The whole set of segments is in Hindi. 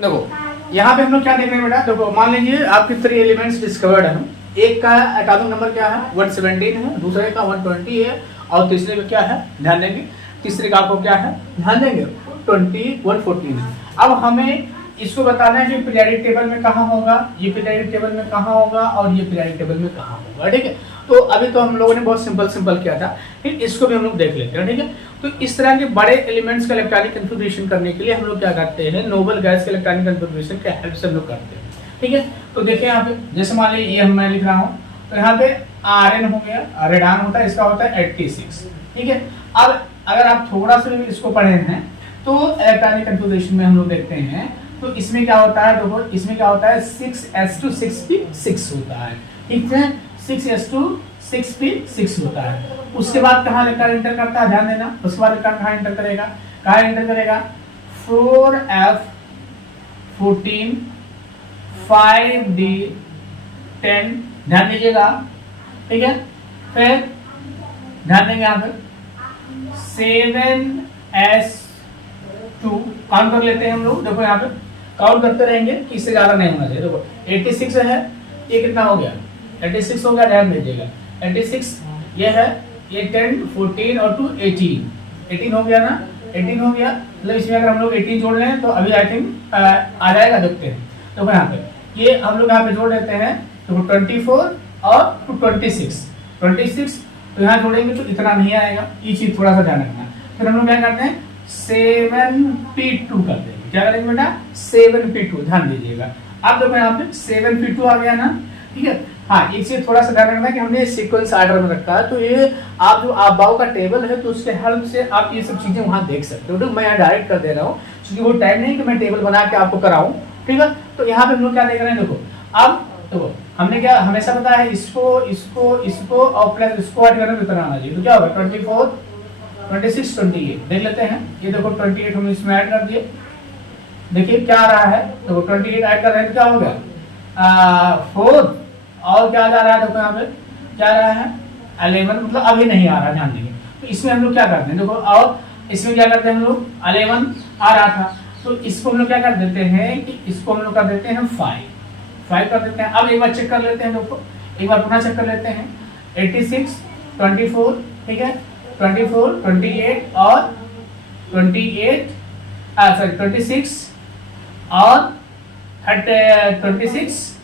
देखो यहाँ पे हम लोग क्या देख रहे हैं बेटा, देखो मान लीजिए आपके 3 एलिमेंट्स डिस्कवर्ड है। एक का एटॉमिक नंबर क्या है 117 है, दूसरे का 120 है, और तीसरे का क्या है ध्यान देंगे, तीसरे का आपको क्या है ध्यान देंगे 114 है। अब हमें इसको बताना है कि पीरियोडिक टेबल में कहाँ होगा, ये पीरियोडिक टेबल में कहाँ होगा और ये पीरियोडिक टेबल में कहाँ होगा, ठीक है। तो अभी तो हम लोगों ने बहुत सिंपल किया था, ठीक, इसको भी हम लोग देख लेते हैं, ठीक है। तो इस तरह के बड़े एलिमेंट्स का इलेक्ट्रॉनिक कन्फिगरेशन करने के लिए हम लोग क्या करते हैं, नोबल गैस के इलेक्ट्रॉनिक कन्फिगरेशन के हेल्प से हम लोग करते हैं, ठीक है। तो देखिए यहाँ पे जैसे मान लीजिए ये मैं लिख रहा हूँ, तो यहाँ पे Rn हो गया, रेडान होता है, इसका होता है 86, ठीक है। अब अगर आप थोड़ा सा भी इसको पढ़े हैं तो इलेक्ट्रॉनिक कन्फिगरेशन में हम लोग देखते हैं, तो इसमें क्या होता है, देखो इसमें क्या होता है 6s2 6p6 होता है, ठीक है, 6s2 6p6 होता है। उसके बाद कहाँ इलेक्ट्रॉन एंटर करता है, ध्यान देना, उसके बाद इलेक्ट्रॉन कहाँ एंटर करेगा, 4f14 5d10, ध्यान दीजिएगा, ठीक है। फिर ध्यान देंगे यहाँ पे 7s2 काउंट कर लेते हैं हम लोग, देखो यहाँ पे काउंट करते रहेंगे कि इससे ज्यादा नहीं होना चाहिए। देखो 86 है, ये कितना हो गया 86 हो गया, ध्यान दीजिएगा 86 ये है, ये 10 14 और 2 18 हो गया ना, 18 हो गया, मतलब इसमें अगर हम लोग 18 जोड़ लें तो अभी आई थिंक आ जाएगा, देखते हैं। तो यहाँ पे ये हम लोग यहाँ पे जोड़ लेते हैं, तो 24 और 26, तो यहाँ जोड़ेंगे तो इतना नहीं आएगा, ये चीज थोड़ा सा ध्यान रखना। फिर हम लोग क्या करते हैं 7p2 कर देंगे, क्या करेंगे बेटा 7p2, ध्यान दीजिएगा। अब देखो यहाँ पे 7p2 आ गया ना, ठीक है। हाँ, एक चीज थोड़ा सा ध्यान रखना कि हमने सीक्वेंस ऑर्डर में रखा है, तो ये आप जो आबाओ का टेबल है तो उसके हेल्प से आप ये सब चीजें वहां देख सकते हो। तो मैं यहाँ डायरेक्ट कर दे रहा हूँ क्योंकि वो टाइम नहीं कि मैं टेबल बना के आपको कराऊं, ठीक है। तो यहाँ पे हम लोग क्या देख रहे हैं, देखो अब तो हमने क्या हमेशा पता है, इसको और प्लस इसको ऐड करने में इतना आना चाहिए, तो क्या होगा 24 26 28 देख लेते हैं। ये देखो 28 हमने इसमें ऐड कर दिए, देखिए क्या आ रहा है, देखो 28 ऐड कर रहे हैं तो क्या हो गया 4, और क्या जा रहा है, देखो यहाँ पे क्या आ रहा है 11, मतलब अभी नहीं आ रहा, ध्यान देंगे। तो इसमें हम लोग क्या करते हैं, देखो और इसमें क्या करते हैं हम लोग 11 आ रहा था, तो इसको हम लोग क्या कर देते हैं कि इसको हम लोग कर देते हैं 5 कर देते हैं। अब एक बार चेक कर लेते हैं, देखो एक बार पुनः चेक कर लेते हैं 86 24, ठीक है, 24 28 और 26 और 26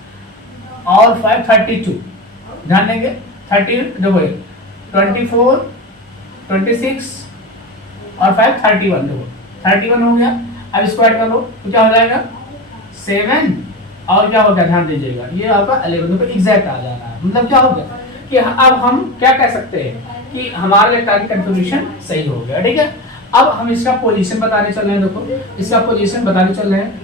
और 5 32, ध्यान देंगे 30, देखो 24 26 और 5 31, देखो 31 हो गया। अब इसको ऐड कर लो तो क्या हो जाएगा 7 और क्या हो गया, ध्यान दीजिएगा ये आपका 11, तो एग्जैक्ट आ जाना है। मतलब क्या हो गया कि अब हम क्या कह सकते हैं कि हमारा इलेक्ट्रॉनिक कन्फिगरेशन सही हो गया, ठीक है। अब हम इसका पोजीशन बताने चल रहे हैं, देखो इसका पोजीशन बताने चल रहे हैं,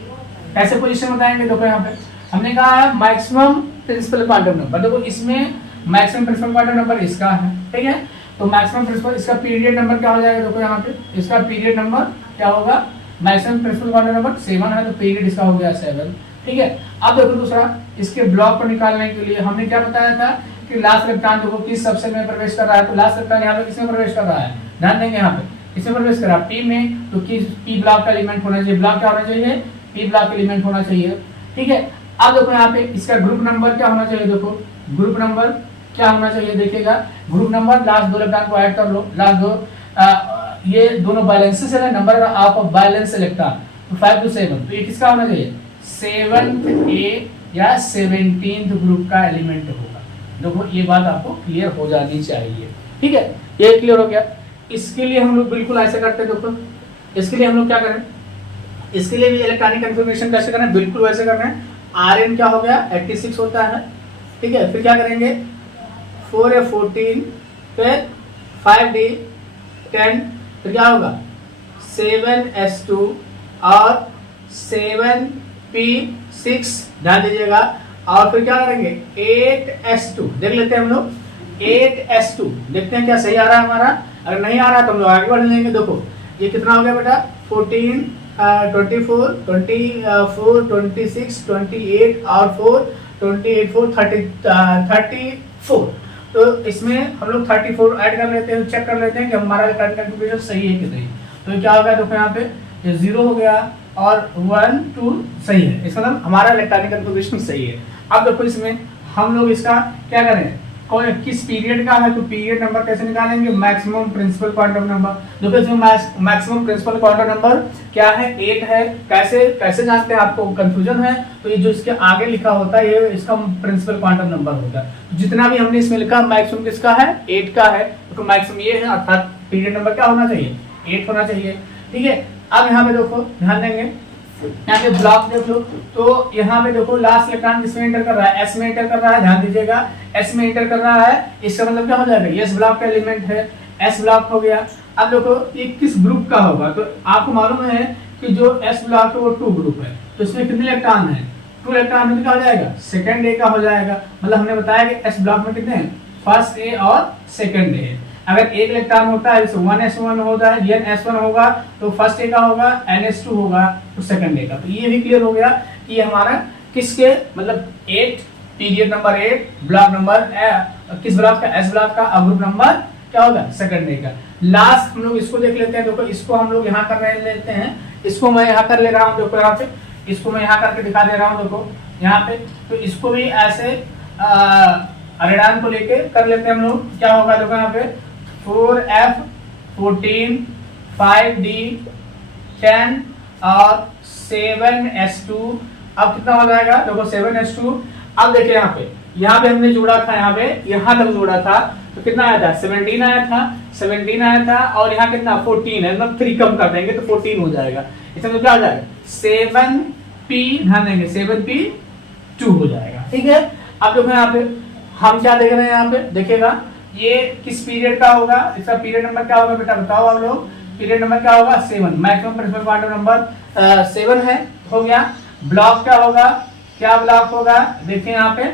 कैसे पोजीशन बताएंगे, देखो यहाँ पे हमने कहा है मैक्सिमम प्रिंसिपल क्वांटम नंबर, देखो इसमें मैक्सिमम प्रिंसिपल क्वांटम नंबर इसका है, ठीक है। तो मैक्सिमम प्रिंसिपल, इसका पीरियड नंबर क्या हो जाएगा, देखो यहाँ पे इसका पीरियड नंबर क्या होगा, मैक्सिमम प्रिंसिपल क्वांटम नंबर 7 है, तो पीरियड इसका हो गया 7, ठीक है। अब देखो दूसरा, इसके ब्लॉक को निकालने के लिए हमने क्या बताया था कि लास्ट इलेक्ट्रॉन देखो किस सबसेट में प्रवेश कर रहा है, तो लास्ट इलेक्ट्रॉन यहाँ पे किसमें प्रवेश कर रहा है, ध्यान देंगे यहाँ पे किसमें प्रवेश कर रहा है पी में, तो किस पी ब्लॉक का एलिमेंट होना चाहिए, ब्लॉक क्या होना चाहिए पी ब्लॉक एलिमेंट होना चाहिए, ठीक है। अब देखो यहाँ पे इसका ग्रुप नंबर क्या होना चाहिए, देखो ग्रुप नंबर क्या होना चाहिए, देखिएगा ग्रुप नंबर लास्ट दो इलेक्ट्रॉन को ऐड कर लो, लास्ट दो ये दोनों बैलेंसेस है, नंबर ऑफ बैलेंस इलेक्ट्रॉन, तो 5 to 7, तो ये किसका होना चाहिए 7th A या 17th ग्रुप का एलिमेंट होगा। देखो ये बात आपको क्लियर हो जानी चाहिए, ठीक है, ये क्लियर हो गया। इसके लिए हम लोग बिल्कुल ऐसे करते हैं, देखो इसके लिए हम लोग क्या करें, इसके लिए भी इलेक्ट्रॉनिक कन्फिगरेशन कैसे करना है, बिल्कुल वैसे करना है। Rn क्या हो गया 86 होता है, ठीक है। फिर क्या करेंगे 4f14, फिर 5d10, फिर क्या होगा 7s2 और 7p6, ध्यान दीजिएगा, और फिर क्या करेंगे 8s2, देख लेते हैं हम लोग 8s2, देखते हैं क्या सही आ रहा है हमारा, अगर नहीं आ रहा तो हम लोग आगे बढ़ लेंगे। देखो ये कितना हो गया बेटा 14 24 24 26 28 और 4 28 4 34, तो इसमें हम लोग 34 ऐड कर लेते हैं, चेक कर लेते हैं कि हमारा कन्फिगरेशन सही है कि नहीं। तो क्या हो गया, देखो यहाँ पे ये 0 हो गया, और 1 2 सही है, इसका मतलब हमारा इलेक्ट्रॉनिक कन्फिगरेशन सही है। अब देखो इसमें हम लोग इसका क्या करें, कोई किस पीरियड का है तो पीरियड नंबर कैसे निकालेंगे, मैक्सिमम प्रिंसिपल क्वांटम नंबर। देखो इसमें मैक्सिमम प्रिंसिपल क्वांटम नंबर क्या है, 8 है। कैसे कैसे जानते हैं, आपको कंफ्यूजन है तो ये जो इसके आगे लिखा होता है ये इसका प्रिंसिपल क्वांटम नंबर होता है। जितना भी हमने इसमें लिखा मैक्सिमम किसका है, 8 का है, तो मैक्सिमम ये है, अर्थात पीरियड नंबर क्या होना चाहिए, 8 होना चाहिए। ठीक है, अब यहाँ पे देखो ध्यान देंगे, यहाँ पे ब्लॉक देख लो, तो यहाँ पे देखो लास्ट इलेक्ट्रॉन किसमें एंटर कर रहा है, एस में एंटर कर रहा है, ध्यान दीजिएगा एस में एंटर कर रहा है, इसका मतलब क्या हो जाएगा, ये एस ब्लॉक का एलिमेंट है, एस ब्लॉक हो गया। अब देखो ये किस ग्रुप का होगा, तो आपको मालूम है कि जो एस ब्लॉक है वो 2 ग्रुप है, तो इसमें कितने इलेक्ट्रॉन है, 2 इलेक्ट्रॉन में क्या हो जाएगा, सेकंड ए का हो जाएगा। मतलब हमने बताया कि एस ब्लॉक में कितने हैं, फर्स्ट ए और सेकंड ए। अगर एक इलेक्ट्रॉन होता है, 1s1 होता है, n s1 होगा तो फर्स्ट ए का होगा, ns2 होगा तो सेकंड ए का। तो ये भी क्लियर हो गया कि ये हमारा किसके मतलब 8 पीरियड नंबर 8 ब्लॉक नंबर किस ब्लॉक का, एस ब्लॉक का, और ग्रुप नंबर क्या होगा, सेकंड ए का। लास्ट हम लोग इसको देख लेते हैं। देखो इसको हम लोग यहाँ कर लेते हैं, इसको मैं यहाँ कर ले रहा हूँ, देखो यहाँ पे इसको मैं यहाँ करके दिखा दे रहा हूँ, देखो यहाँ पे। तो इसको भी ऐसे अरेडान को लेके कर लेते हैं हम लोग। क्या होगा देखो यहाँ पे 4f 14 5d 10 और 7s2। अब कितना हो जाएगा, देखो 7s2। अब देखिए यहाँ पे हमने जोड़ा था, यहाँ तक जोड़ा था तो कितना आया था, 17 आया था, 17 आया था, और यहाँ कितना 14 है, मतलब 3 कम कर देंगे तो 14 हो जाएगा। इसमें तो क्या हो जाएगा 7p, ध्यान देंगे 7p2 हो जाएगा। ठीक है, अब देखो यहाँ पे हम क्या देख रहे हैं, यहाँ पे देखिएगा ये किस पीरियड का होगा, इसका पीरियड नंबर क्या होगा बेटा बताओ आप लोग, पीरियड नंबर क्या होगा 7, मैक्सिमम प्रिंसिपल क्वांटम नंबर 7 है, हो गया। ब्लॉक क्या होगा, क्या ब्लॉक होगा, देखिए यहाँ पे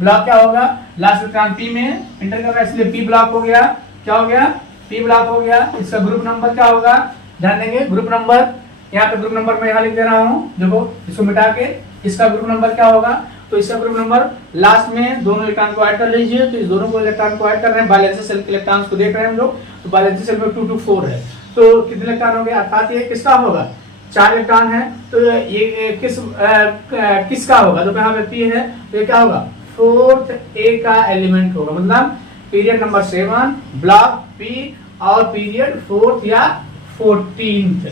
ब्लॉक क्या होगा, लास्ट इलेक्ट्रॉन पी में एंटर कर रहा है इसलिए पी ब्लॉक हो गया। क्या हो गया, पी ब्लॉक हो गया। इसका ग्रुप नंबर क्या होगा, ध्यान देंगे ग्रुप नंबर, यहाँ पे ग्रुप नंबर मैं यहाँ लिख दे रहा हूँ, देखो इसको मिटा के इसका ग्रुप नंबर क्या होगा, तो इसका ग्रुप नंबर लास्ट में दोनों इलेक्ट्रॉन को ऐड कर लीजिए। तो इस दोनों को इलेक्ट्रॉन को ऐड कर रहे हैं, बैलेंस सेल के इलेक्ट्रॉन्स को देख रहे हैं हम लोग, तो बैलेंस सेल में 2 2 4 है, तो कितने इलेक्ट्रॉन हो गए, अर्थात ये किसका होगा, 4 इलेक्ट्रॉन है। तो ये किसका होगा, तो यहाँ पे पी है, तो ये क्या होगा 4th ए का एलिमेंट होगा, मतलब पीरियड नंबर 7 ब्लॉक पी और पीरियड 4th या 14th,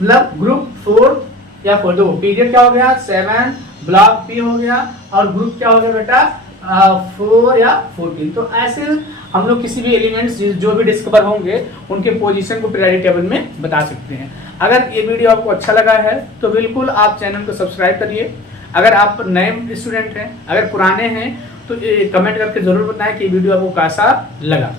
मतलब ग्रुप 4th या 4th। दो पीरियड क्या हो गया 7, ब्लॉक पी हो गया, और ग्रुप क्या हो गया बेटा 4 या 14। तो ऐसे हम लोग किसी भी एलिमेंट्स जो भी डिस्कवर होंगे उनके पोजीशन को पीरियोडिक टेबल में बता सकते हैं। अगर ये वीडियो आपको अच्छा लगा है तो बिल्कुल आप चैनल को सब्सक्राइब करिए। अगर आप नए स्टूडेंट हैं, अगर पुराने हैं तो कमेंट करके जरूर बताएं कि वीडियो आपको कैसा लगा।